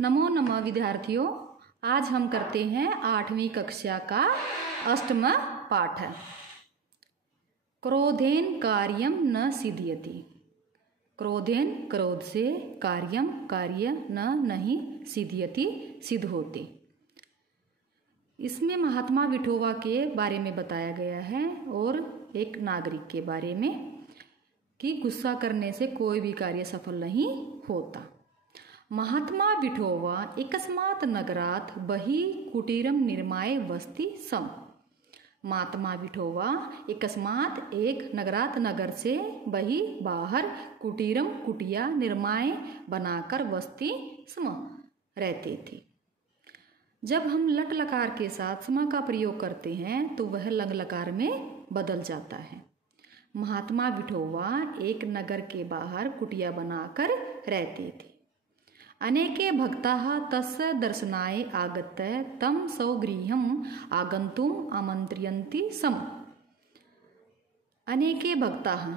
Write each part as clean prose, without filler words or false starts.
नमो नमः विद्यार्थियों, आज हम करते हैं 8वीं कक्षा का 8वां पाठ। क्रोधेन कार्यम न सिद्ध्यति। क्रोधेन क्रोध से, कार्यम कार्य न नहीं, सिद्ध्यति सिद्ध होते। इसमें महात्मा विठोबा के बारे में बताया गया है और एक नागरिक के बारे में कि गुस्सा करने से कोई भी कार्य सफल नहीं होता। महात्मा विठोबा एकस्मात् नगरात् बहिः कुटीरम निर्माय वसति स्म। महात्मा विठोबा एकस्मात् एक नगरात नगर से बहिः बाहर कुटीरम कुटिया निर्माय बनाकर वसति स्म रहते थे। जब हम लट लकार के साथ स्म का प्रयोग करते हैं तो वह लंग लकार में बदल जाता है। महात्मा विठोबा एक नगर के बाहर कुटिया बनाकर रहते थे। अनेके भक्ताः तस्य दर्शनाय आगत्य तं स्वगृहम् आगन्तुम् आमन्त्रयन्ति स्म। अनेके भक्ताः,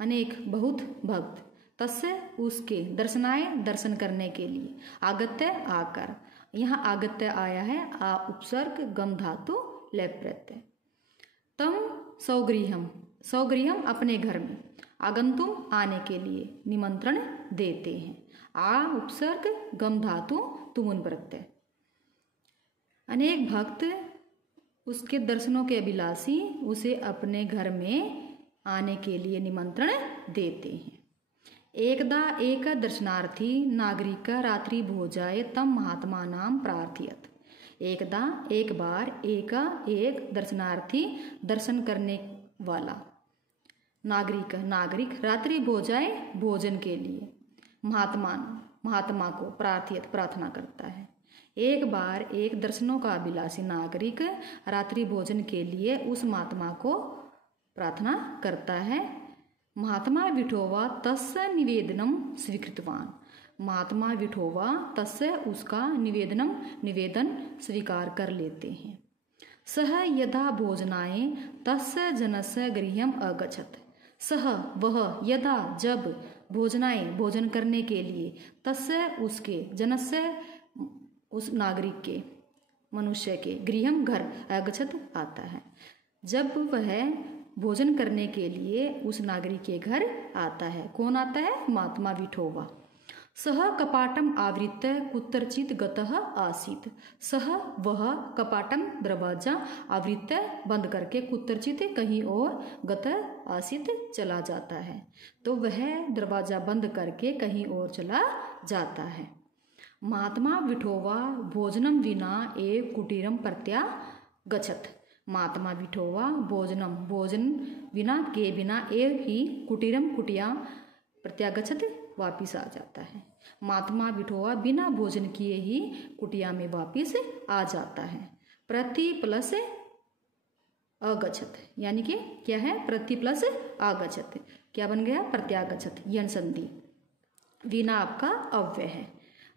अनेक बहुत भक्त, तस्य उसके, दर्शनाय दर्शन करने के लिए, आगत्य आकर, यहाँ आगत्य आया है आ उपसर्ग गम धातु लेप प्रत्यय। तम स्वगृहम, स्वगृहम अपने घर में, आगंतुम आने के लिए, निमंत्रण देते हैं। आ उपसर्ग गम धातु तुमुन प्रत्यय। अनेक भक्त उसके दर्शनों के अभिलाषी उसे अपने घर में आने के लिए निमंत्रण देते हैं। एकदा एक दर्शनार्थी नागरिक रात्रि भोजाय तम महात्मा नाम प्रार्थयत। एकदा एक बार एक दर्शनार्थी दर्शन करने वाला नागरिक रात्रि भोजाय भोजन के लिए महात्मा को प्रार्थयत प्रार्थना करता है। एक बार एक दर्शनों का अभिलाषी नागरिक रात्रि भोजन के लिए उस महात्मा को प्रार्थना करता है। महात्मा विठोबा तस्य निवेदनम स्वीकृतवान। महात्मा विठोबा तस्य उसका निवेदन स्वीकार कर लेते हैं। सह यदा भोजनाय तस्य जनस्य गृहम अगच्छत। सह वह, यदा जब, भोजनाय भोजन करने के लिए, तस्य उसके, जनस्य उस नागरिक के, मनुष्य के, गृहम घर, अगच्छत आता है। जब वह भोजन करने के लिए उस नागरिक के घर आता है। कौन आता है? महात्मा विठोबा। सह कपाटम आवृत्य कुत्रचित गतः आसीत। सह वह, कपाटम दरवाजा, आवृत्य बंद करके, कुत्रचित कहीं और, गतः आसीत चला जाता है। तो वह दरवाजा बंद करके कहीं और चला जाता है। महात्मा विठोबा भोजनम विना एव कुटीरम प्रत्यागच्छत। महात्मा विठोबा भोजन विना के बिना एव ही कुटीरम कुटिया प्रत्यागच्छत वापिस आ जाता है। महात्मा विठोबा बिना भोजन किए ही कुटिया में वापिस आ जाता है। प्रति प्लस अगच्छत, यानी कि क्या है? प्रति प्लस आगच्छत, क्या बन गया? प्रत्यागच्छत, यन संधि। विना आपका अव्यय है।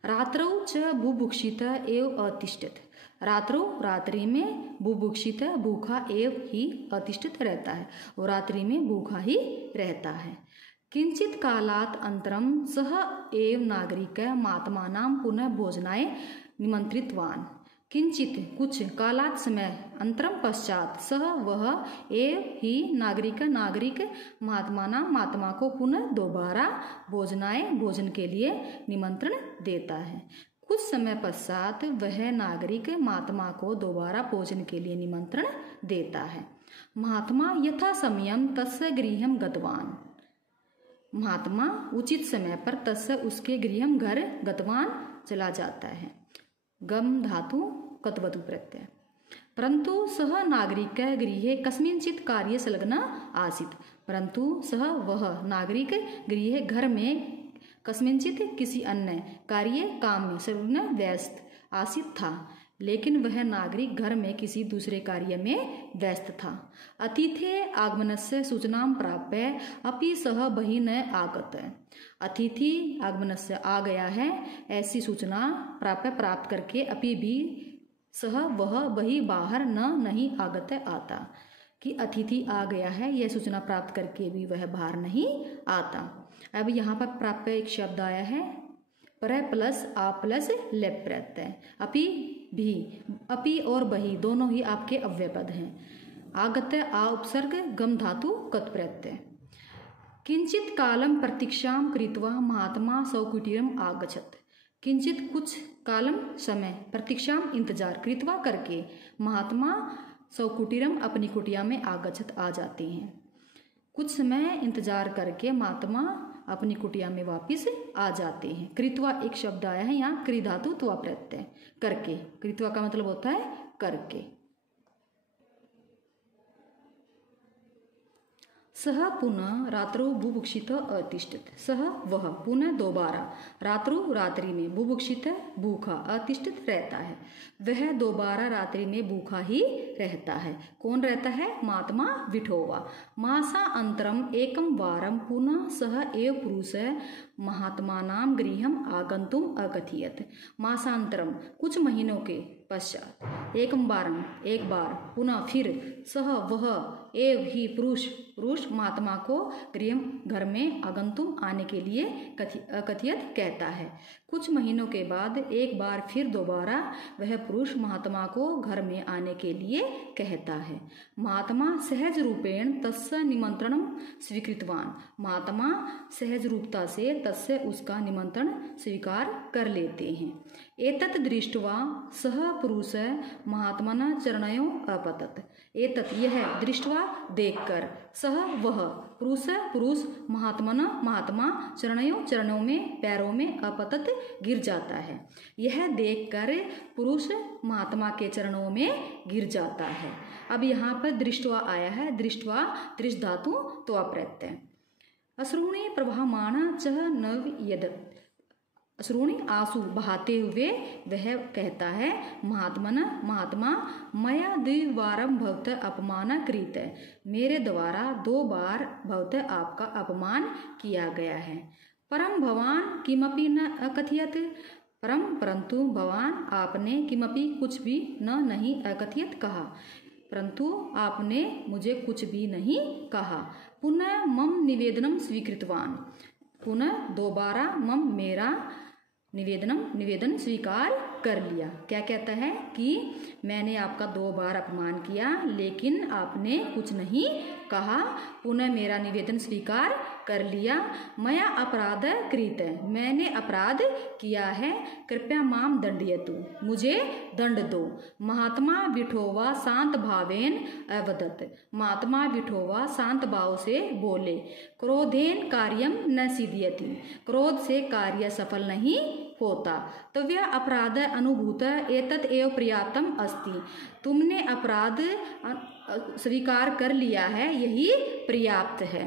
रात्रौ च बुभुक्षित एव अतिष्ठित। रात्रौ रात्रि में, बुभुक्षित भूखा एव ही, अतिष्ठित रहता है और रात्रि में भूखा ही रहता है। किंचित कालात अंतरम सह एव नागरिक महात्मानां पुनः भोजनाय निमंत्रितवान। किंचित कुछ, कालात समय, अंतरम पश्चात, सह वह, एव ही नागरिक महात्मा को पुनः दोबारा भोजनाय भोजन के लिए निमंत्रण देता है। कुछ समय पश्चात वह नागरिक महात्मा को दोबारा भोजन के लिए निमंत्रण देता है। महात्मा यथा समयम तस्य गृहम गतवान। महात्मा उचित समय पर तस्य उसके गृहम घर, गतवान चला जाता है। गम धातु कतवतु प्रत्यय। परंतु सह नागरिक गृहे कस्मिंचित कार्य संलग्न आसीत। परंतु सह वह नागरिक गृहे घर में कस्मिंचित किसी अन्य कार्य काम में संलग्न व्यस्त आसीत था। लेकिन वह नागरिक घर में किसी दूसरे कार्य में व्यस्त था। अतिथे आगमनस्य सूचनां प्राप्य अपि सह बहिः न आगत। अतिथि आगमनस्य आ गया है ऐसी सूचना प्राप्त करके अपि भी सह वह बहिः बाहर नहीं आगत आता, कि अतिथि आ गया है यह सूचना प्राप्त करके भी वह बाहर नहीं आता। अब यहाँ पर प्राप्य एक शब्द आया है प्र प्लस आ प्लस लेप प्रत्यय। अपि भी, अपि और बही दोनों ही आपके अव्यय पद हैं। आगत्य आ उपसर्ग गम धातु कत प्रत्यय। किंचित कालम प्रतीक्षाम कृत्वा महात्मा सौकुटीरम आगच्छत। किंचित कुछ कालम समय प्रतीक्षाम इंतजार कृत्वा करके महात्मा सौकुटीरम अपनी कुटिया में आगच्छत आ जाते हैं। कुछ समय इंतजार करके महात्मा अपनी कुटिया में वापिस आ जाते हैं। कृत्वा एक शब्द आया है यहाँ, कृ धातु त्वा प्रत्यय करके। कृत्वा का मतलब होता है करके। सह पुनः रात्रौ बुभुक्षित अतिष्ठित। सह वह पुनः दोबारा रात्रु रात्रि में बुभुक्षित भूखा अतिष्ठित रहता है। वह दोबारा रात्रि में भूखा ही रहता है। कौन रहता है? महात्मा विठोवा। मासा अंतरम एकम वारम पुनः सह एव पुरुष महात्मानाम गृहम आगंतुम अकथयत। मासांतरम कुछ महीनों के पश्चात, एकम वारम एक बार, पुनः फिर, सह वह, एव ही पुरुष महात्मा को गृह घर में आगंतुम आने के लिए अकथयत कहता है। कुछ महीनों के बाद एक बार फिर दोबारा वह पुरुष महात्मा को घर में आने के लिए कहता है। महात्मा सहज रूपेण तस्य निमंत्रणम स्वीकृतवान। महात्मा सहज रूपता से तस्य उसका निमंत्रण स्वीकार कर लेते हैं। एतत् दृष्ट्वा सह पुरुष महात्मना चरणयों अपतत। एतत् यह दृष्ट्वा देखकर, सह वह, पुरुष महात्मा चरणों में पैरों में अपतत गिर जाता है। यह देखकर पुरुष महात्मा के चरणों में गिर जाता है। अब यहाँ पर दृष्ट्वा आया है। दृष्ट्वा दृष्ट धातु त्वा प्रत्यय। अश्रूणि प्रवहमाना च नव यदत्। अश्रूणि आंसू बहाते हुए वह कहता है, महात्मा मया द्विवारम भवत अपमान कृत। मेरे द्वारा 2 बार भवत आपका अपमान किया गया है। परम भवान किमपि न अकथयत। परंतु भवान आपने किमपि कुछ भी नहीं अकथयत कहा, परंतु आपने मुझे कुछ भी नहीं कहा। पुनः मम निवेदनम स्वीकृतवान। पुनः दोबारा मम मेरा निवेदन स्वीकार कर लिया। क्या कहता है कि मैंने आपका 2 बार अपमान किया लेकिन आपने कुछ नहीं कहा। पुनः मेरा निवेदन स्वीकार कर लिया। मया अपराध कृत। मैंने अपराध किया है। कृपया माम दंडयतु। मुझे दंड दो। महात्मा विठोवा शांत भावेन अवदत। महात्मा विठोवा शांत भाव से बोले। क्रोधेन कार्यम न सिद्ध्यति। क्रोध से कार्य सफल नहीं होता। तव्य अपराध अनुभूत एतत् एव पर्याप्तम अस्ति। तुमने अपराध स्वीकार कर लिया है, यही पर्याप्त है।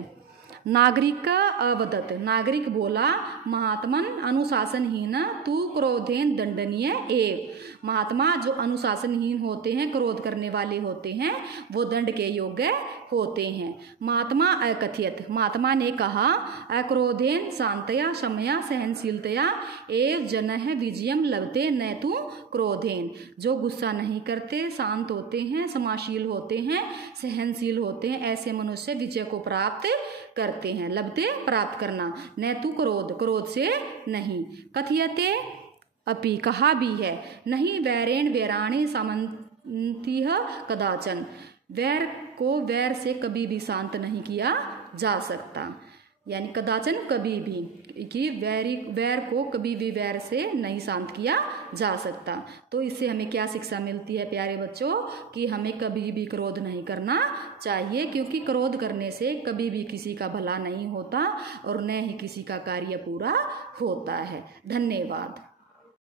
नागरिक अवदत। नागरिक बोला, महात्मन अनुशासनहीन तू क्रोधेन दंडनीय एव। महात्मा जो अनुशासनहीन होते हैं, क्रोध करने वाले होते हैं, वो दंड के योग्य होते हैं। महात्मा अकथयत। महात्मा ने कहा, अक्रोधेन शांतया क्षमया सहनशीलतया एव जनः विजयम लभते न तू क्रोधेन। जो गुस्सा नहीं करते, शांत होते हैं, क्षमाशील होते हैं, सहनशील होते हैं, ऐसे मनुष्य विजय को प्राप्त करते हैं। लभते प्राप्त करना, न तू क्रोध से नहीं। कथयते अपि कहा भी है, नहीं वैरेण वैराणी सामंतिह कदाचन। वैर को वैर से कभी भी शांत नहीं किया जा सकता। यानी कदाचन कभी भी, कि वैर को कभी भी वैर से नहीं शांत किया जा सकता। तो इससे हमें क्या शिक्षा मिलती है प्यारे बच्चों, कि हमें कभी भी क्रोध नहीं करना चाहिए, क्योंकि क्रोध करने से कभी भी किसी का भला नहीं होता और न ही किसी का कार्य पूरा होता है। धन्यवाद।